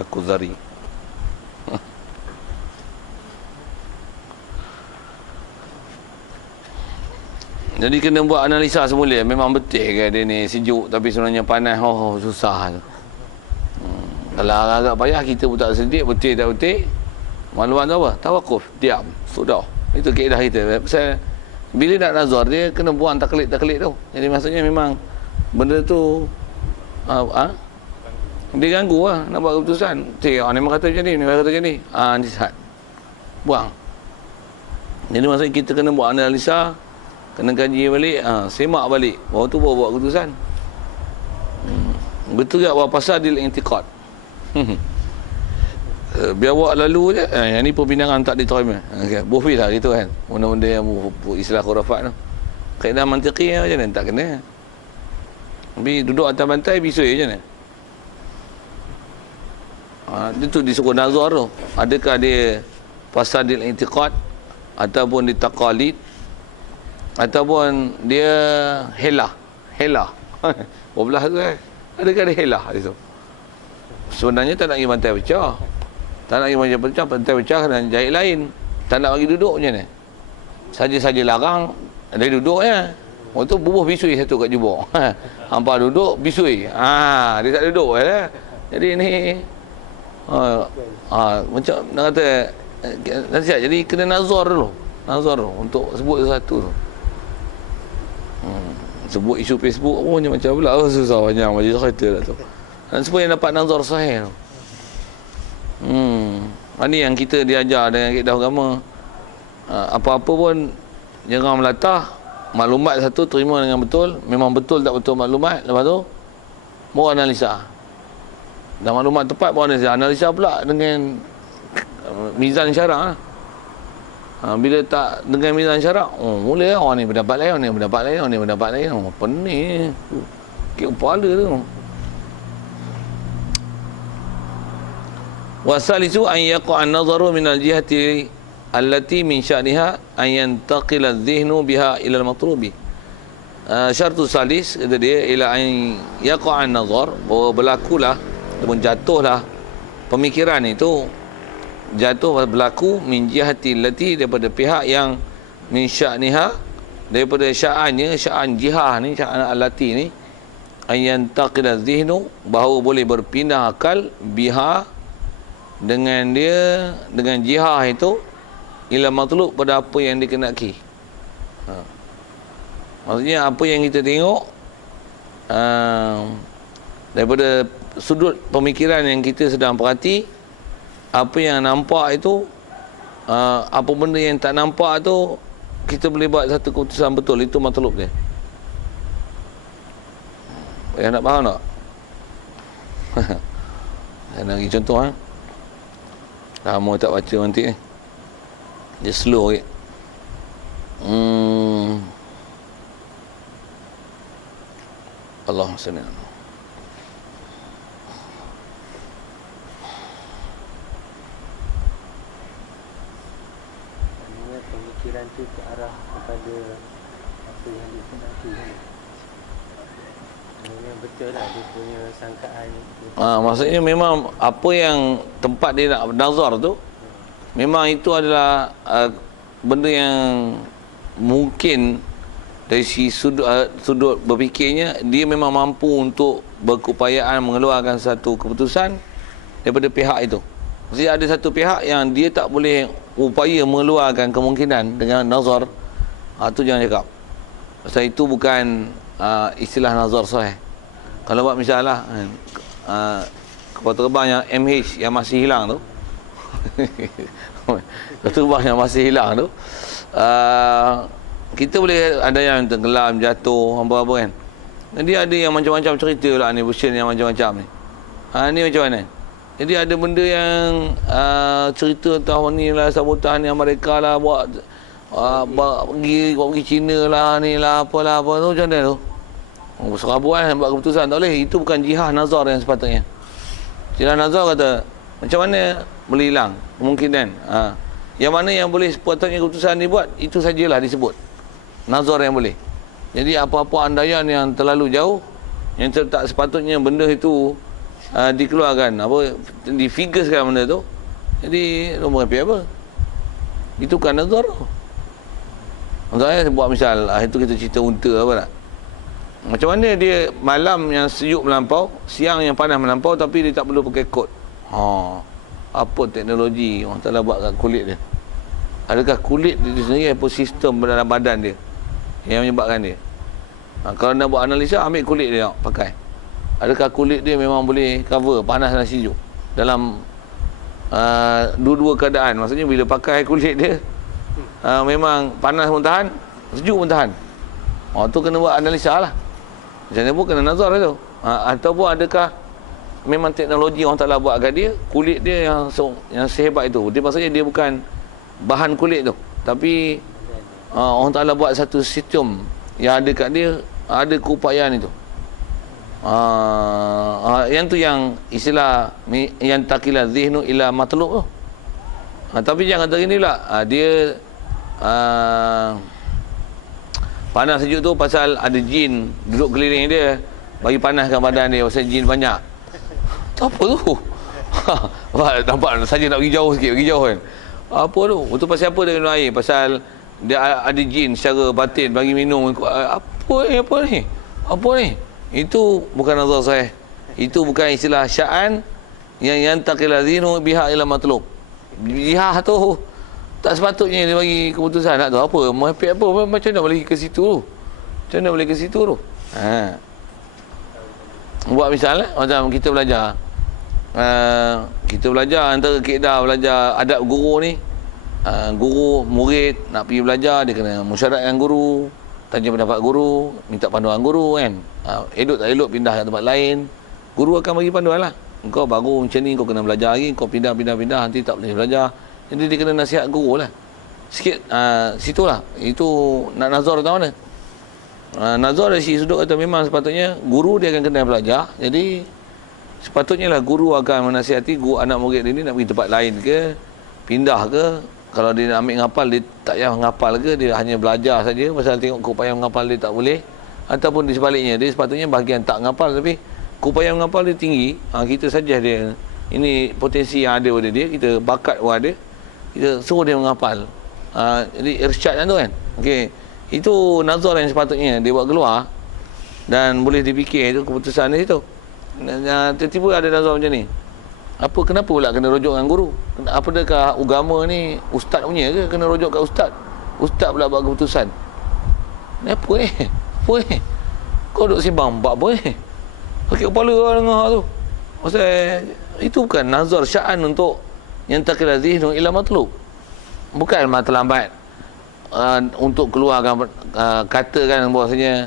Kakuzari. Jadi kena buat analisa semula. Memang betul ke dia ni sejuk tapi sebenarnya panas. Oh, susah. Kalau agak payah kita pun tak sedik, betul tak betul. Maklumat tu apa? Tawakuf, diam, sudah. Itu kaedah kita. Pasal bila nak nazar dia kena buang taklid-taklid tu. Jadi maksudnya memang benda tu dia ganggu lah nak buat keputusan. Ni memang kata macam ni, ni kata macam ni. Ni sat. Buang. Jadi maksudnya kita kena buat analisa, kena kaji balik, semak balik. Baru tu baru buat keputusan. Betul tak buat pasal dil intiqad. Biar buat lalu je. Yang ni perbincangan tak diterima. Bohfi lah gitu kan. Benda-benda yang istilah khurafat tu. Kaedah mantiqi macam mana? Tak kena. Tapi duduk atas bantai bisui je ni. Itu disebut nazar tu. Adakah dia pasal dil intiqad ataupun di taqalid ataupun dia helah. Berbelah tu kan. Adakah dia helah di situ? Sebenarnya tak nak pergi bantai pecah. Tak nak pergi bantai pecah dan jahit lain. Tak nak bagi duduk macam ni. Saja-saja larang, dia duduk je. Waktu bubuh bisui satu kat jubur. Hampa duduk, bisui. Dia tak duduk je. Jadi ni macam nak kata nasihat. Jadi kena nazar dulu. Nazar dulu untuk sebut sesuatu tu. Sebut isu Facebook pun macam pula susah banyak majlis cerita lah tu. Dan supaya dapat nazar sahih tu. Ini yang kita diajar dengan kaedah agama. Apa-apa pun jangan melatah. Maklumat satu terima dengan betul. Memang betul tak betul maklumat. Lepas tu baru analisa. Dan maklumat tepat baru analisa. Analisa pula dengan mizan syarak lah. Bila tak dengan mizan syarak, mula orang ni berdapat lain, orang ni berdapat lain, orang ni berdapat lain. Pening. Kira kepala tu. Wasalisu an yaqa an-nazaru min al-jihati allati min sya'niha an yantaqila adh-dhihnu biha ila al-matlubi. Syartu salis kata dia ila an yaqa an-nazar, bahawa berlakulah ataupun jatuhlah pemikiran itu, jatuh berlaku min jihati allati, daripada pihak yang min sya'niha, daripada sya'annya, sya'an jihah ni, sya'an allati ni, an yantaqila adh-dhihnu, bahawa boleh berpindah akal biha, dengan dia, dengan jihah itu, ila matlub, pada apa yang dikenaki. Maksudnya apa yang kita tengok daripada sudut pemikiran yang kita sedang perhati, apa yang nampak itu, apa benda yang tak nampak tu, kita boleh buat satu keputusan betul. Itu matlub dia. Yang nak faham tak? Saya nak bagi contoh. Lama tak baca nanti ni. Dia slow sikit. Allahumma salli ala. Pemikiran tu ke arah kepada apa yang dikenaki. Betul lah dia punya sangkaan. Maksudnya memang apa yang tempat dia nak nazar tu, memang itu adalah benda yang mungkin dari sudut berfikirnya dia memang mampu untuk berkeupayaan mengeluarkan satu keputusan daripada pihak itu. Maksudnya ada satu pihak yang dia tak boleh upaya mengeluarkan kemungkinan dengan nazar. Itu jangan cakap. Pasal itu bukan istilah nazar sahih. Kalau buat misalnya kapal terbang yang MH yang masih hilang tu, kapal terbang yang masih hilang tu, kita boleh ada yang tenggelam, jatuh, apa-apa kan. Jadi ada yang macam-macam cerita lah ni, version yang macam-macam ni. Ni macam mana? Jadi ada benda yang cerita tahun ni lah, sabotan yang mereka lah buat, pergi China lah, ni lah, apalah, apa tu, macam mana tu? Serabuan buat keputusan, tak boleh. Itu bukan jihah nazar yang sepatutnya. Jihah nazar kata macam mana boleh hilang kemungkinan. Yang mana yang boleh sepatutnya keputusan dibuat, itu sajalah disebut nazar yang boleh. Jadi apa-apa andaian yang terlalu jauh, yang tak sepatutnya benda itu dikeluarkan apa, difigurkan benda tu, jadi nombor merepek apa? Itu kan nazar. Saya buat misal, itu kita cerita unta apa tak? Macam mana dia malam yang sejuk melampau, siang yang panas melampau, tapi dia tak perlu pakai kot. Apa teknologi orang Ta'ala buat kat kulit dia? Adakah kulit dia sendiri apa sistem dalam badan dia yang menyebabkan dia? Kalau nak buat analisa, ambil kulit dia pakai. Adakah kulit dia memang boleh cover panas dan sejuk dalam dua-dua keadaan? Maksudnya bila pakai kulit dia, memang panas pun tahan, sejuk pun tahan. Tu kena buat analisa lah. Macam mana pun kena nazar tu. Ataupun adakah memang teknologi orang Ta'ala buat kat dia, kulit dia yang sehebat itu. Dia maksudnya dia bukan bahan kulit tu, tapi orang Ta'ala buat satu sistem yang ada kat dia, ada keupayaan itu. Yang tu yang istilah yang takilah zihnu ila matlub tu. Tapi jangan kata gini pula, dia panas sejuk tu pasal ada jin duduk keliling dia bagi panaskan badan dia, pasal jin banyak. Tu apa tu? Nampak saja nak pergi jauh sikit, pergi jauh kan. Apa tu? Itu pasal apa dia minum air? Pasal dia ada jin secara batin bagi minum. Apa ni? Apa ni? Itu bukan nazar sahih. Itu bukan istilah sya'an yang taqila dhinu biha ila matlub. Jihah tu tak sepatutnya dia bagi keputusan nak tu apa, merepek apa, macam mana boleh ke situ tu? Macam mana boleh ke situ tu? Buat misal macam kita belajar. Kita belajar antara kaedah belajar adab guru ni, guru murid nak pergi belajar, dia kena musyarat dengan guru, tanya pendapat guru, minta panduan guru kan. Elok tak elok pindah ke tempat lain, guru akan bagi panduan lah. Engkau baru macam ni, kau kena belajar lagi, kau pindah, nanti tak boleh belajar. Jadi dia kena nasihat guru lah sikit. Situlah, itu nak nazar tau mana. Nazar dari sudut kata memang sepatutnya guru dia akan kena belajar. Jadi sepatutnya lah guru akan menasihati guru anak murid ini nak pergi tempat lain ke, pindah ke. Kalau dia nak ambil ngapal, dia tak payah ngapal ke, dia hanya belajar saja pasal tengok keupayaan ngapal dia tak boleh. Ataupun di sebaliknya, dia sepatutnya bahagian tak ngapal tapi keupayaan ngapal dia tinggi. Kita saja dia, ini potensi yang ada pada dia, kita bakat pun ada, kita suruh dia menghafal. Jadi irsyad tu kan. Okey, itu nazar yang sepatutnya dia buat keluar dan boleh dipikir itu keputusan dia itu. Tiba-tiba ada nazar macam ni. Kenapa pula kena rujuk dengan guru? Apakah agama ni ustaz punya ke, kena rujuk kat ustaz? Ustaz pula buat keputusan. Apa ni? Kau duduk simbang buat apa ni? Pakai kepala orang dengar tu. Pasal itu bukan nazar sya'an untuk yang takilah zihnu ila matlub. Bukan terlambat untuk keluarkan katakan bahasanya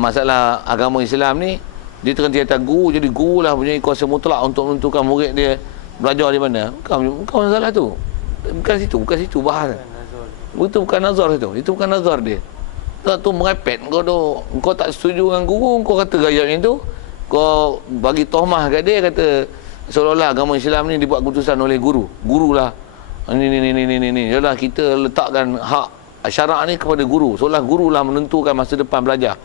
masalah agama Islam ni dia terhenti atas guru, jadi guru lah punya kuasa mutlak untuk menentukan murid dia belajar di mana. Bukan masalah tu. Bukan situ bahas. Itu bukan nazar itu bukan nazar dia. Tak tu merepet kau tak setuju dengan guru, kau kata gaya macam tu, kau bagi tohmah kat dia, kata seolah-olah agama Islam ni dibuat keputusan oleh gurulah. Ni yalah, kita letakkan hak syarak ni kepada guru, seolah gurulah menentukan masa depan belajar.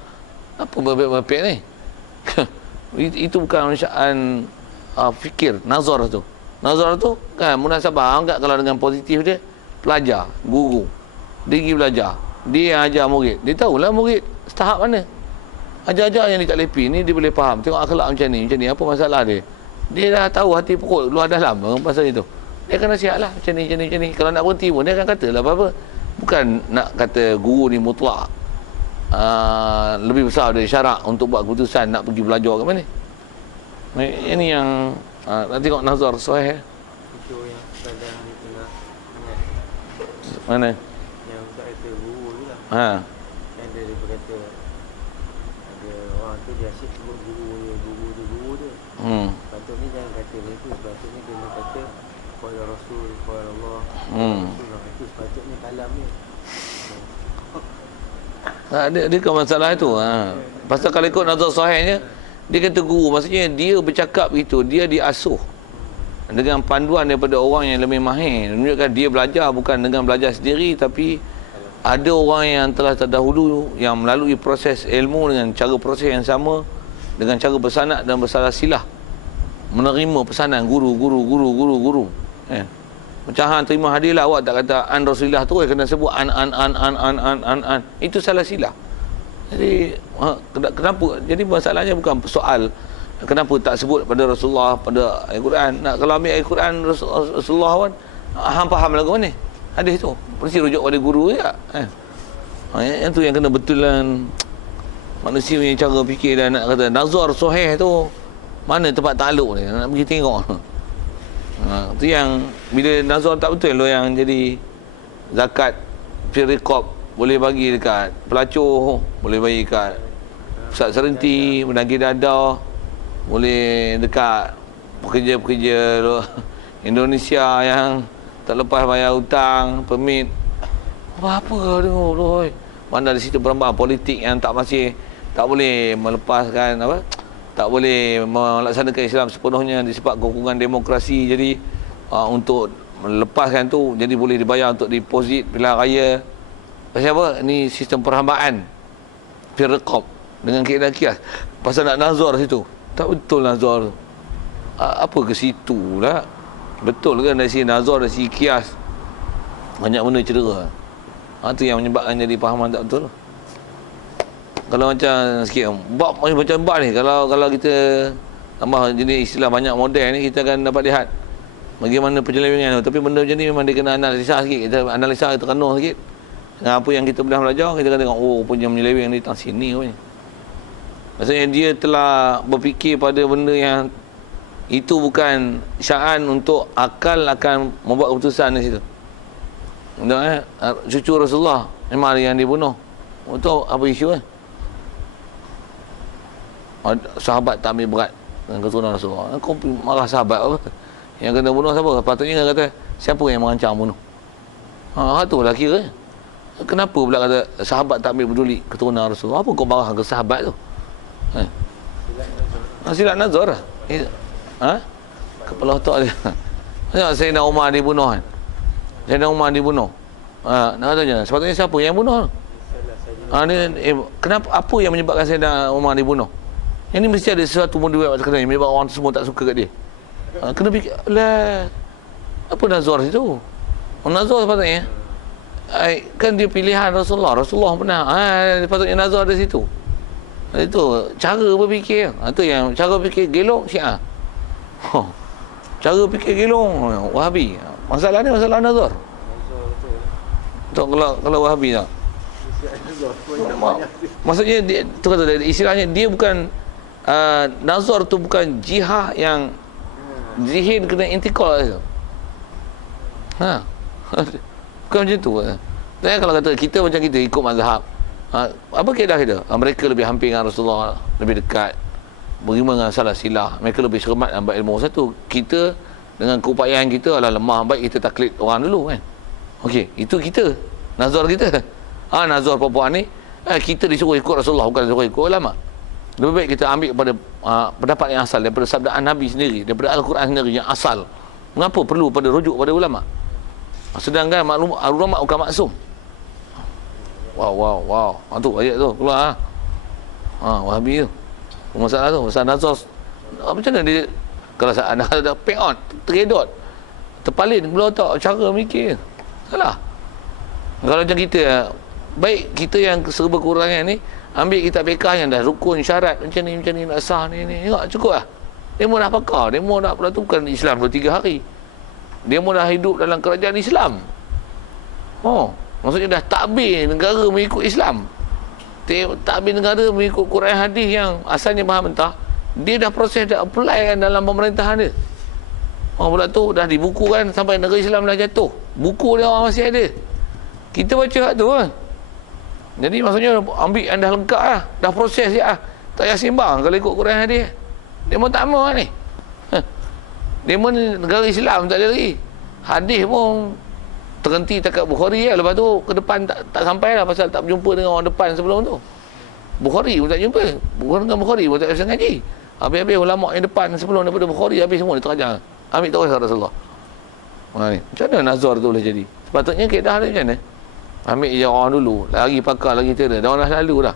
Apa merepek ni? Itu bukan sya'an fikir. Nazar tu kan munasabah enggak. Kalau dengan positif dia, pelajar, guru dia pergi belajar, dia yang ajar murid, dia tahulah murid tahap mana. Ajar-ajar yang dia tak lepi ni, dia boleh faham. Tengok akhlak macam ni, apa masalah dia. Dia dah tahu hati perut luar dalam pasal itu. Dia akan nasihat lah macam ni. Kalau nak berhenti pun dia akan kata lah apa-apa. Bukan nak kata guru ni mutlak lebih besar dari syarak untuk buat keputusan nak pergi belajar ke mana. Ini yang nak tengok nazar sahih. Itu yang kadang dia tengah mana? Yang tak kata guru tu lah. Yang dia berkata ada orang tu dia asyik sebut guru tu. Patutnya jangan kata begitu. Patutnya dia kata qala Rasul, qala Allah. Itu sepatutnya kalam ni. Dia ke masalah itu. Pasal kalau ikut nazar sahihnya, dia kata guru, maksudnya dia bercakap begitu, dia diasuh dengan panduan daripada orang yang lebih mahir, menunjukkan dia belajar bukan dengan belajar sendiri, tapi ada orang yang telah terdahulu yang melalui proses ilmu dengan cara proses yang sama, dengan cara bersanad dan bersalah silah. menerima pesanan guru. Macam hang terima hadiah lah, awak tak kata an Rasulullah tu, kena sebut an. Itu salah silap. Jadi kenapa? Jadi masalahnya bukan soal kenapa tak sebut pada Rasulullah pada Al-Quran. Nak kalau ambil Al-Quran Rasulullah kan, hang faham lagu mana? Hadis tu mesti rujuk pada guru je. Yang tu yang kena betulan manusia punya cara fikir. Dan nak kata nazar sahih tu mana tempat takluk ni, nak pergi tengok. Tu yang bila nazar tak betul lo, yang jadi zakat firqab boleh bagi dekat pelacur, boleh bagi dekat pusat serenti, menagih dadah, boleh dekat pekerja-pekerja Indonesia yang tak lepas bayar hutang, permit. Apa tengok tu. Mana di situ perempuan politik yang tak boleh melepaskan apa? Tak boleh melaksanakan Islam sepenuhnya disebab kekungan demokrasi. Jadi untuk melepaskan tu, jadi boleh dibayar untuk deposit pilihan raya. Pasal apa? Ini sistem perhambaan firqab dengan keadaan kias. Pasal nak nazar situ. Tak betul nazar tu. Apa ke situ lah? Betul ke dari sini nazar, dari sini kias? Banyak benda cedera. Itu yang menyebabkan jadi fahaman tak betul. Kalau macam sikit bab macam bab ni, kalau kita tambah jenis istilah banyak model ni, kita akan dapat lihat bagaimana penyelewengan tu. Tapi benda macam ni memang dia kena analisa sikit. Kita analisa, kita kena sikit dengan apa yang kita pernah belajar. Kita akan tengok, oh punya menyeleweng ni tang sini punya. Maksudnya dia telah berfikir pada benda yang itu bukan sya'an untuk akal akan membuat keputusan di situ. Cucu Rasulullah memang yang dibunuh. Itu apa isu kan? Sahabat tak ambil berat dengan keturunan Rasulullah. Kau marah sahabat apa? Yang kena bunuh siapa? Patutnya kata siapa yang merancang bunuh? Tu lah kira. Kenapa pula kata sahabat tak ambil peduli keturunan Rasulullah? Apa kau marah ke sahabat tu? Silap nazar lah. Kepala otak dia. Tengok Sayyidina Umar dibunuh kan? Sayyidina Umar dibunuh. Nak katanya, sepatutnya siapa yang bunuh? Kenapa? Apa yang menyebabkan Sayyidina Umar dibunuh? Yang ni mesti ada sesuatu modul yang menyebabkan orang semua tak suka kat dia. Kena fikir lah, apa nazar situ? Nazar sepatutnya kan dia pilihan Rasulullah pernah. Sepatutnya nazar ada situ. Itu cara berfikir. Itu yang cara fikir gelong Syiah. Cara fikir gelong Wahabi. Masalah ni masalah nazar. Kalau Wahabi tak. Maksudnya dia tu kata istilahnya dia bukan nazar tu bukan jihad yang zihin kena intikal tu. Bukan macam tu. Tapi kalau kata kita macam kita ikut mazhab, apa keadaan kita? Mereka lebih hampir dengan Rasulullah, lebih dekat, beriman dengan salah silah, mereka lebih cermat dalam ilmu. Satu, kita dengan keupayaan kita adalah lemah, baik kita taklid orang dulu kan. Okey, itu kita, nazar kita. Nazar perempuan ni, kita disuruh ikut Rasulullah, bukan disuruh ikut ulama. Lebih baik kita ambil pada pendapat yang asal daripada sabdaan Nabi sendiri, daripada Al-Quran sendiri yang asal. Mengapa perlu pada rujuk pada ulama? Sedangkan ulama bukan maksum. Wow. Tu ayat tu keluar. Wahabi tu. Masalah tu, masalah nazar. Macam mana dia kalau anda ada pay on, teredot, terpalin belah otak cara mikir. Salah. Kalau macam kita, baik kita yang serba kekurangan ni, ambil kitab fiqh yang dah rukun syarat macam ni nak sah ni. Tengok cukup lah. Dia mau dah pakar, dia mau dah pula tu bukan Islam 2-3 hari. Dia mau dah hidup dalam kerajaan Islam. Maksudnya dah takbir negara mengikut Islam. Takbir negara mengikut Quran hadis yang asalnya faham mentah. Dia dah proses, dah apply kan dalam pemerintahan dia. Pula tu dah dibukukan sampai negara Islam dah jatuh. Buku dia orang masih ada. Kita baca kat tu kan. Jadi maksudnya ambil yang dah lengkap lah. Dah proses je lah. Tak payah simbang kalau ikut Quran hadis. Dia mau tak mau ni. Dia mau negara Islam tak ada lagi. Hadis pun terhenti takat Bukhari lah. Lepas tu ke depan tak sampai lah pasal tak berjumpa dengan orang depan sebelum tu. Bukhari pun tak jumpa. Bukan dengan Bukhari pun tak bisa ngaji. Habis-habis ulama' yang depan sebelum daripada Bukhari habis semua dia terajar. Ambil terus Rasulullah. Ni. Macam mana nazar tu boleh jadi? Sepatutnya keadaan dia macam mana? Ambil je orang dulu. Lagi pakar, lagi tiada. Dah orang dah lalu dah.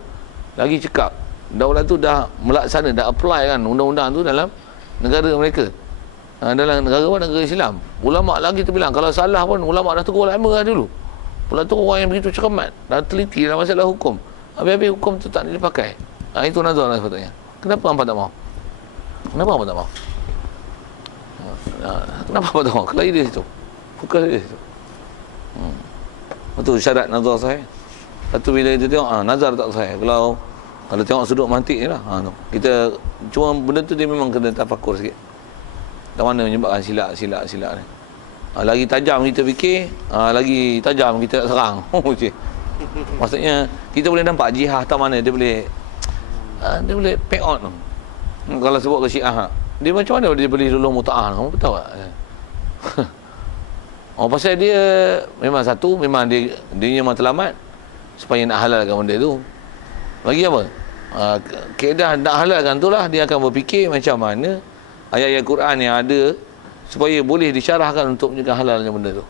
Lagi cekap. Daulat tu dah melaksana, dah apply kan undang-undang tu dalam negara mereka. Dalam negara apa? Negara Islam. Ulama lagi tu bilang kalau salah pun ulama dah tegur lama dah dulu. Pula tu orang yang begitu cermat, dah teliti dalam masalah hukum. Habis-habis hukum tu tak dipakai. Itu nazar lah sepatutnya. Kenapa hampa tak mau? Kenapa hampa tak mau? Kenapa hampa tak mau? Kelahi dia situ. Fokus dia situ. Itu syarat nazar saya. Satu bila kita tengok nazar tak sahih. Kalau tengok sudut mantik ni lah. Kita cuma benda tu dia memang kena tafakur sikit. Kat mana menyebabkan silap ni. Lagi tajam kita fikir, lagi tajam kita nak serang. Maksudnya kita boleh nampak jihad tak mana dia boleh pay out tu. Kalau sebut ke Syiah, dia macam mana dia boleh tolong muta'ah? Kamu tahu tak? Pasal dia memang satu, memang dia matlamat supaya nak halalkan benda tu. Bagi apa? Kaedah nak halalkan tu lah, dia akan berfikir macam mana ayat-ayat Quran yang ada supaya boleh disyarahkan untuk menjaga halalnya benda tu.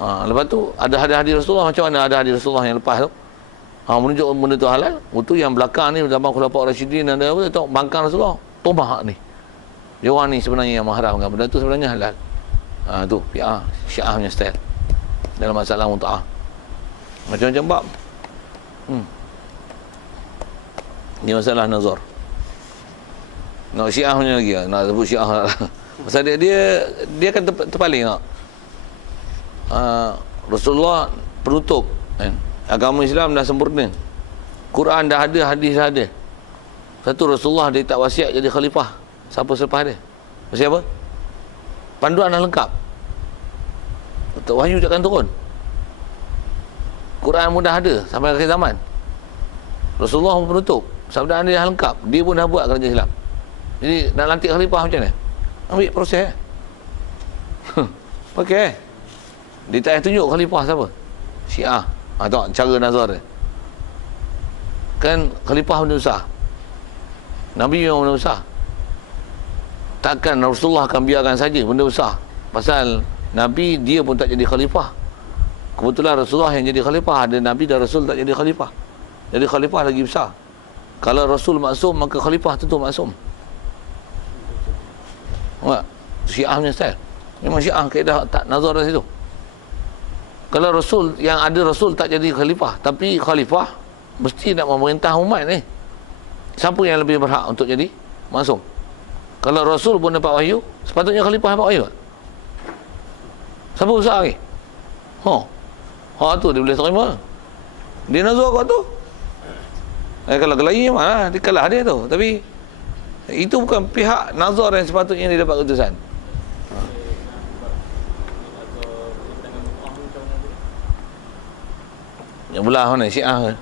Lepas tu ada hadis Rasulullah, macam mana ada hadis Rasulullah yang lepas tu menunjuk benda tu halal. Itu yang belakang ni zaman Khulafaur Rasyidin ada apa tu bangkang Rasulullah. Tomah ni. Dia orang ni sebenarnya yang mengharamkan benda tu sebenarnya halal. Tu Syiah punya style dalam masalah muta'ah. Macam-macam bab. Ni masalah nazar. Nak Syiah punya lagi nak sebut Syiah. Pasal dia akan terpaling tak? Rasulullah penutup kan? Agama Islam dah sempurna. Quran dah ada, hadis dah ada. Satu, Rasulullah dia tak wasiat jadi khalifah siapa selepas dia. Pasal apa? Panduan dah lengkap. Wahyu takkan turun. Quran pun dah ada sampai akhir zaman. Rasulullah pun penutup. Sabda dia dah lengkap. Dia pun dah buat kerajaan Islam. Jadi nak lantik khalifah macam mana? Ambil proses. Pakai. Dia tak payah tunjuk khalifah siapa? Syiah. Tengok cara nazar dia. Kan khalifah benda besar. Nabi memang benda besar. Takkan Rasulullah akan biarkan saja benda besar. Pasal Nabi dia pun tak jadi khalifah. Kebetulan Rasulullah yang jadi khalifah. Ada Nabi dan Rasul tak jadi khalifah. Jadi khalifah lagi besar. Kalau Rasul maksum, maka khalifah tentu maksum. Nampak? Syiah punya style. Memang Syiah kaedah tak nazar dari situ. Kalau Rasul, yang ada Rasul tak jadi khalifah, tapi khalifah mesti nak memerintah umat ni. Siapa yang lebih berhak untuk jadi maksum? Kalau Rasul pun dapat wahyu, sepatutnya khalifah dapat wahyu. Siapa besar lagi? Tu dia boleh terima. Dia nazar kat tu. Kalau kelahi mana dia kalah dia tu. Tapi itu bukan pihak nazar yang sepatutnya dia dapat keputusan. Yang belah mana? Syiah ke?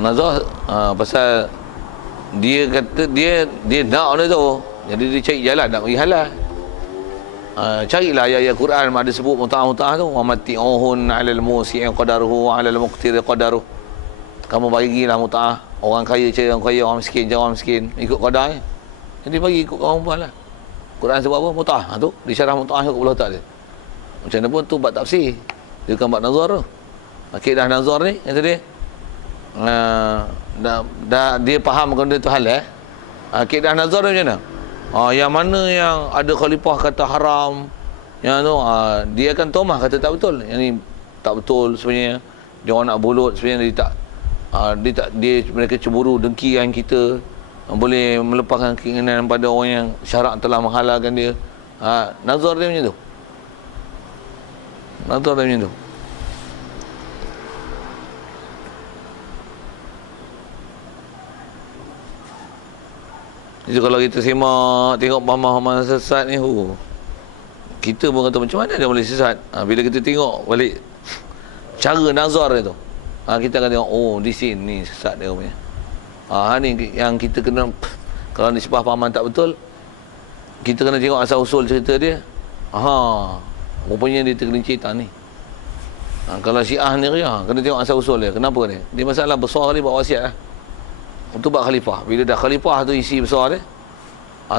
Nazar pasal dia kata dia nak dia tu. Jadi dia cari jalan nak bagi halal. Carilah ayat-ayat Quran ada sebut muta'ah tu. Wa mati'uhun 'alal musi'i qadaruhu wa 'alal muqtiri qadaruhu. Kamu bagilah muta'ah. Orang kaya cari orang kaya, orang miskin cari orang miskin. Ikut qadar. Jadi bagi ikut orang perempuan lah. Quran sebut apa? Muta'ah. Tu disyarah muta'ah ikut Allah Ta'ala. Macam mana pun tu bab tafsir. Dia bukan bab nazar tu. Akidah nazar ni kata dia dia faham benda tu halal. Akidah nazar tu macam mana? Yang mana yang ada khalifah kata haram, yang tu dia akan tomah kata tak betul. Yang ni tak betul sebenarnya. Dia orang nak bulut sebenarnya mereka cemburu dengki yang kita boleh melepaskan keinginan pada orang yang syarak telah menghalalkan dia. Nazar dia macam tu. Nazar dia macam tu. Jadi kalau kita semak tengok pemahaman sesat ni, kita pun kata macam mana dia boleh sesat. Bila kita tengok balik cara nazar dia tu, kita akan tengok di sini sesat dia punya. Ni yang kita kena, kalau nisbah pahaman tak betul, kita kena tengok asal usul cerita dia. Rupanya dia tergelincir tak ni. Kalau Syiah ni kena tengok asal usul dia. Kenapa dia? Dia masalah besar kali buat wasiat lah. Untuk buat khalifah. Bila dah khalifah tu isi besar dia,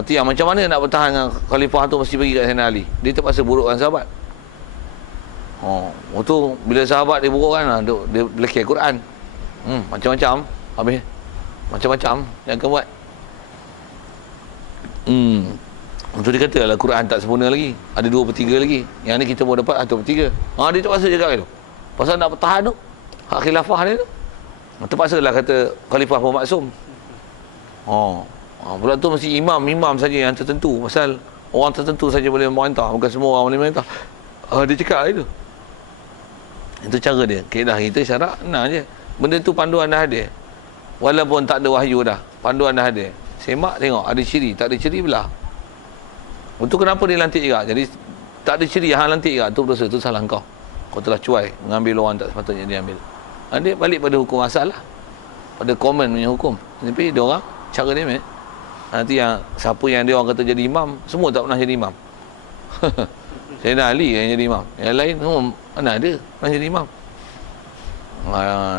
tu yang macam mana nak bertahan dengan khalifah tu mesti bagi kat Sayyidina Ali. Dia terpaksa burukkan sahabat. Tu bila sahabat dia burukkan, dia belakang Quran. Macam-macam. Habis macam-macam yang akan buat. Untuk dia kata lah Quran tak sempurna lagi. Ada 2/3 lagi. Yang ni kita baru dapat 1/3. Dia terpaksa cakap itu. Pasal nak bertahan tu. Hak khilafah dia tu. Terpaksa lah kata khalifah pun maksum. Pula tu mesti imam saja yang tertentu. Pasal orang tertentu saja boleh memerintah. Bukan semua orang boleh memerintah. Dia cakap lah itu. Itu cara dia. Kaedah kita syarak, nah je. Benda tu panduan dah ada. Walaupun tak ada wahyu dah. Panduan dah ada. Semak tengok. Ada ciri. Tak ada ciri belah. Untuk kenapa dia lantik juga? Jadi tak ada ciri yang lantik juga. Tu berdosa. Tu salah kau. Kau telah cuai. Mengambil orang tak sepatutnya dia ambil. Dia balik pada hukum asal lah. Pada komen punya hukum. Tapi dia orang cara dia nanti yang siapa yang dia orang kata jadi imam, semua tak pernah jadi imam. Sayyidina Ali yang jadi imam. Yang lain mana ada pernah jadi imam.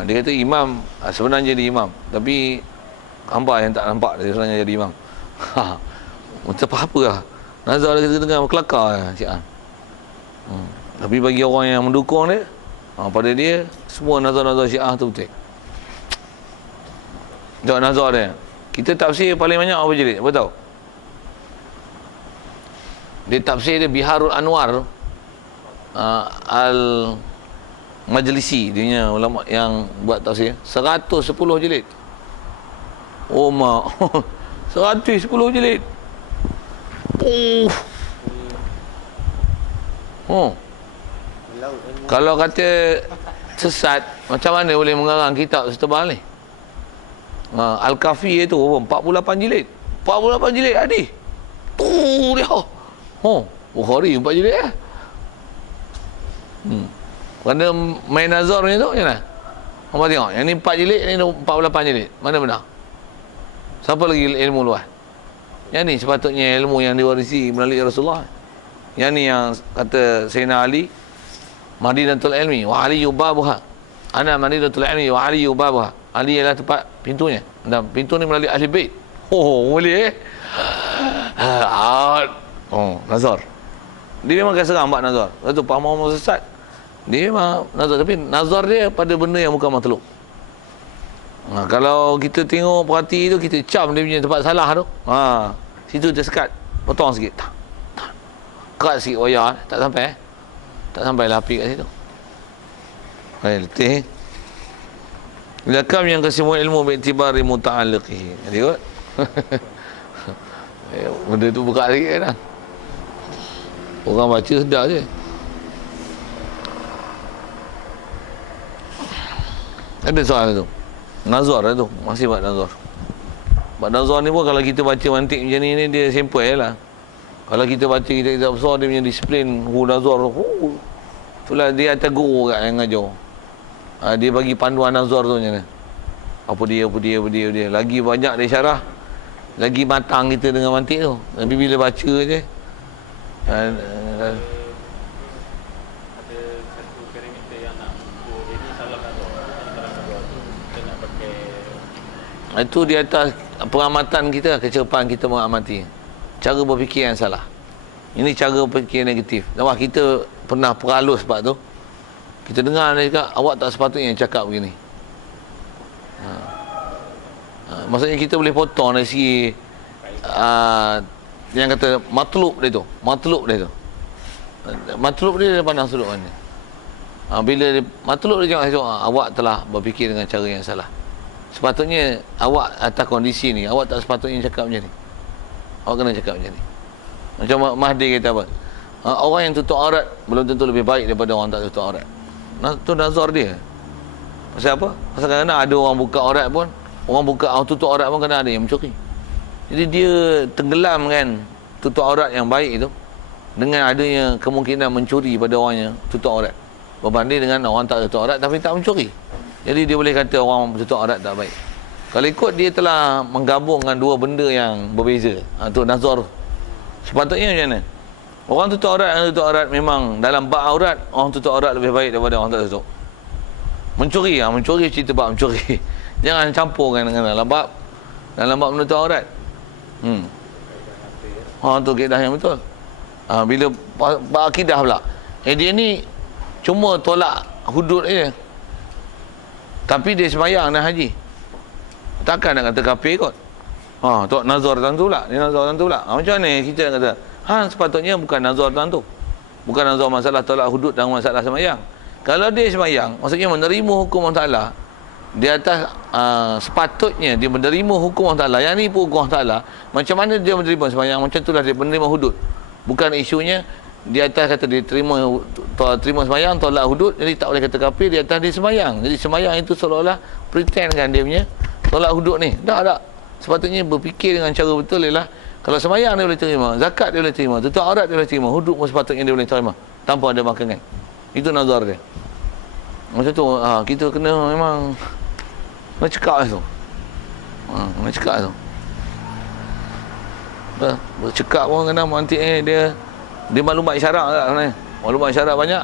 Dia kata imam sebenarnya jadi imam, tapi hamba yang tak nampak dia sebenarnya jadi imam. Macam apa lah. Nazar dia dengar kelakar Syiah. Tapi bagi orang yang mendukung dia, pada dia semua nazar-nazar Syiah tu betul. Tengok nazar dia. Kita tafsir paling banyak apa jadi? Apa tahu? Dia tafsir dia Biharul Anwar Al-Majlisi, dia ulama yang buat tafsir 110 jilid. Oh mak. 110 jilid. Kalau kata sesat, macam mana boleh mengarang kitab setebal ni? Al-Kafi itu 48 jilid. 48 jilid hadis. Dia. Bukhari 4 jilid lah. Kerana main nazar ni tu macam mana? Apa tengok? Yang ni 4 jilid, yang ni 48 jilid. Mana benar? Siapa lagi ilmu luas? Yang ni sepatutnya ilmu yang diwarisi melalui Rasulullah. Yang ni yang kata Sayyidina Ali, Madinatul Ilmi wa Ali babuha. Ana Madinatul Ilmi wa Ali babuha. Ali ialah tempat pintunya. Dan pintu ni melalui ahli bait. Boleh nazar. Dia memang akan serang bab nazar. Itu paham sesat. Dia memang nazar, tapi nazar dia pada benda yang bukan makhluk. Kalau kita tengok perhati tu, kita cam dia punya tempat salah tu. Situ dia sekat, potong sikit. Kat sikit wayar, tak sampai. Tak sampai lah api kat situ. Letih. Lakam yang kesemua ilmu bi'tibari muta'alliqihi. Jadi kot. Benda tu buka sikit kan. Orang baca sedar je. Ada soal tu. Nazar lah tu. Masih buat nazar. Buat nazar ni pun kalau kita baca mantik macam ni dia simple lah. Kalau kita baca kitab besar, dia punya disiplin nazar. Itulah dia atas guru kat yang ngajar. Dia bagi panduan nazar tu macam mana. Apa dia. Lagi banyak dia syarah, lagi matang kita dengan mantik tu. Tapi bila baca je ada satu parameter yang nak ukur ini salah nazar. Kita nak pakai itu di atas pengamatan kita, kecerapan kita mengamati. Cara berfikir yang salah. Ini cara berfikir negatif. Nampak kita pernah peralus sebab tu. Kita dengar dia cakap, awak tak sepatutnya cakap begini. Maksudnya kita boleh potong dari segi yang kata matlub dia tu. Matlub dia pandang sudut mana. Bila dia, matlub dia jangan cakap, awak telah berfikir dengan cara yang salah. Sepatutnya awak atas kondisi ni, awak tak sepatutnya cakap macam ni. Awak kena cakap macam ni. Macam Mahdi kata apa? Orang yang tutup aurat belum tentu lebih baik daripada orang tak tutup aurat. Itu nazar dia. Pasal apa? Pasal kadang-kadang ada orang buka aurat pun, orang tutup aurat pun kadang ada yang mencuri. Jadi dia tenggelam kan tutup aurat yang baik itu dengan adanya kemungkinan mencuri pada orang yang tutup aurat, berbanding dengan orang tak tutup aurat tapi tak mencuri. Jadi dia boleh kata orang tutup aurat tak baik. Kalau ikut dia telah menggabungkan dua benda yang berbeza. Itu nazar. Sepatutnya macam mana? Orang tutup aurat memang dalam bab aurat, orang tutup aurat lebih baik daripada orang tak tutup. Mencuri cerita bab mencuri. Jangan campurkan dengan dalam bab menutup aurat. Tu kaedah yang betul. Bila bab akidah pula, dia ni cuma tolak hudud je, tapi dia sembahyang dan haji. Takkan nak kata kafir kot. Tok nazar tentu pula. Dia nazar tentu pula. Macam mana kita nak kata? Sepatutnya bukan nazar tentu. Bukan nazar masalah tolak hudud dan masalah semayang. Kalau dia semayang, maksudnya menerima hukum Allah Ta'ala, di atas sepatutnya dia menerima hukum Allah Ta'ala. Yang ni pun hukum Allah Ta'ala. Macam mana dia menerima semayang? Macam itulah dia menerima hudud. Bukan isunya di atas kata dia terima semayang, tolak hudud, jadi tak boleh kata kafir di atas dia semayang. Jadi semayang itu seolah-olah pretendkan dia punya tolak hudud ni. Tak. Sepatutnya berfikir dengan cara betul ialah kalau semayang dia boleh terima, zakat dia boleh terima, tutup aurat dia boleh terima, hudud pun sepatutnya dia boleh terima tanpa ada makanan. Itu nazar dia. Macam tu kita kena memang nak cekak tu. Nak cekak tu. Bercekak pun kena mantik dia maklumat syarak tak sebenarnya. Maklumat syarak banyak.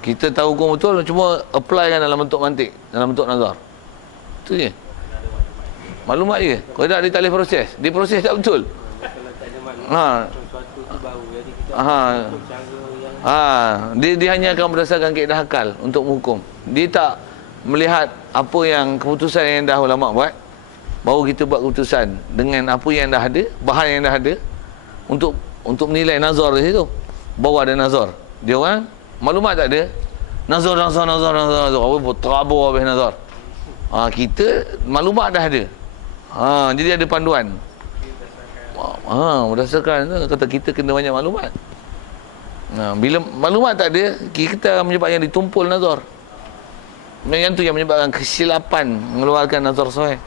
Kita tahu hukum betul, cuma apply kan dalam bentuk mantik, dalam bentuk nazar. Itu je. Maklumat je. Kalau tak dia tak boleh proses. Dia proses tak betul. Kalau tak ada maklumat sesuatu tu baru, jadi kita ikut cara yang dia hanya akan berdasarkan kaedah akal untuk menghukum. Dia tak melihat apa yang keputusan yang dah ulama buat, baru kita buat keputusan dengan apa yang dah ada, bahan yang dah ada untuk menilai nazar di situ. Baru ada nazar. Dia orang maklumat tak ada. Nazar. Apa terabur habis nazar. Kita maklumat dah ada. Jadi ada panduan. Berdasarkan kata kita kena banyak maklumat. Bila maklumat tak ada, kita menyebabkan ditumpul nazar. Yang tu yang menyebabkan kesilapan mengeluarkan nazar sahih.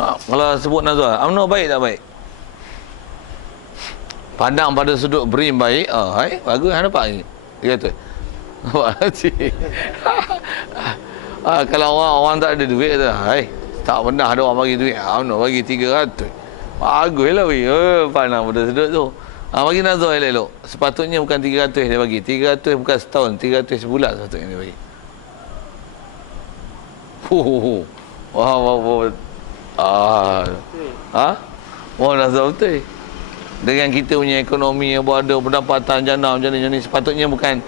Kalau sebut nazar, UMNO baik tak baik? Pandang pada sudut berim baik. Bagus, hang nampak ni. Dia kata. Kalau orang tak ada duit kata, tak pernah ada orang bagi duit. UMNO bagi 300. Baguslah weh. Pandang pada sudut tu. Bagi nazar elok-elok. Sepatutnya bukan 300 dia bagi. 300 bukan setahun, 300 sebulan sepatutnya dia bagi. Nazar betul. Dengan kita punya ekonomi yang berada, pendapatan jana macam ni, sepatutnya bukan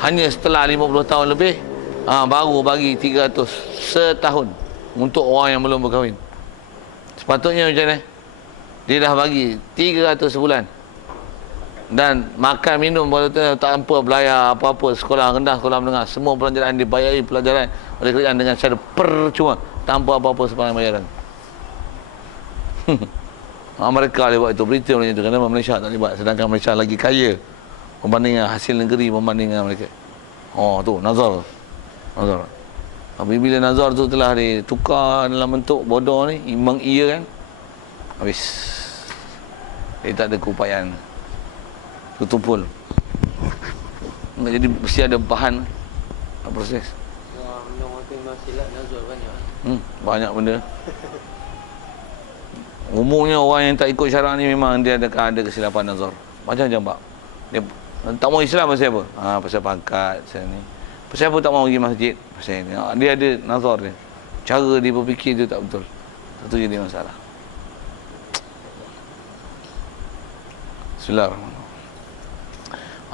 hanya setelah 50 tahun lebih baru bagi 300 setahun untuk orang yang belum berkahwin. Sepatutnya macam ni, dia dah bagi 300 sebulan. Dan makan minum tanpa belayar apa-apa, sekolah rendah, sekolah menengah, semua pelajaran dibayari, pelajaran oleh kerajaan dengan secara percuma, tanpa apa-apa sebarang bayaran. Mereka boleh buat itu, berita macam itu. Kenapa Malaysia tak boleh buat, sedangkan Malaysia lagi kaya berbanding hasil negeri, berbanding dengan mereka. Tu nazar. Bila nazar tu telah ditukar dalam bentuk bodoh ni, mengiyakan, habis. Dia tak ada keupayaan. Tumpul. Jadi mesti ada bahan proses. Orang tu memang silap nazar banyak. Banyak benda. Umumnya orang yang tak ikut syarak ni memang dia ada kesilapan nazar. Macam-macam pak. Dia tak mau Islam pasal apa? Pasal pangkat, pasal ni. Pasal apa tak mau pergi masjid? Pasal ni. Dia ada nazar dia. Cara dia berfikir tu tak betul. Satu jadi masalah. Bismillahirrahmanirrahim.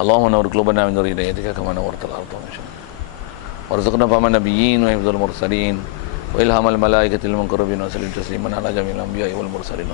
Allahumma nawwir qulubana min nur hidayatika kama nawwartal ardha min syururi. Warzuqna fahaman nabiyyin wa hifdzal mursalin wa ilhamal malaikatil muqarrabin wa sallim tasliman ala jamil anbiya'i wal mursalin.